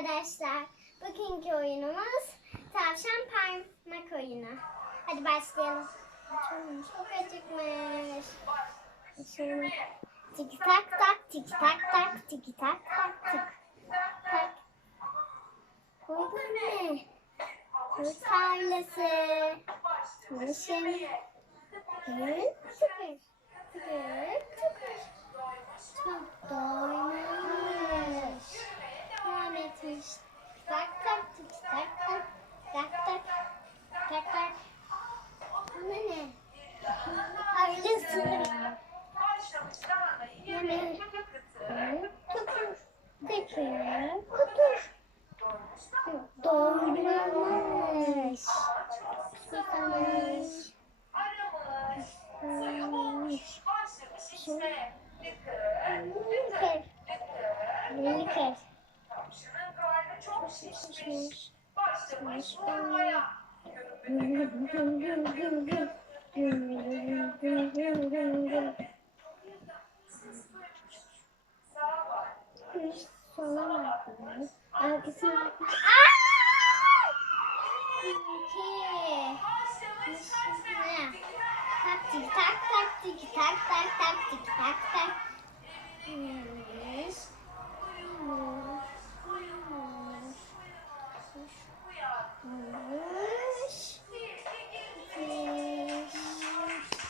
arkadaşlar. Bugünkü oyunumuz tavşan parmak oyunu. Hadi başlayalım. Çok, acıkmış. Şöyle tiki tak tak tiki tak tak tiki tak tak tik tak. Koydun mu? Kurt ailesi. Mışın. Tıkır tıkır. Etmiş. Tak tak tik tak tak. Tak tak. Tak tak. Bu ne ne? Ailesi. Yeme. Kutur. Kutur. Kutur. Doymuş. Susamış. Lıkır. Lıkır. Şişmiş. Şişmiş. Güm güm güm. Hiç solamadım. Arkasına bakmış. Tak tik tak tak tik tak tak tak tik tak tak. Mm-hmm.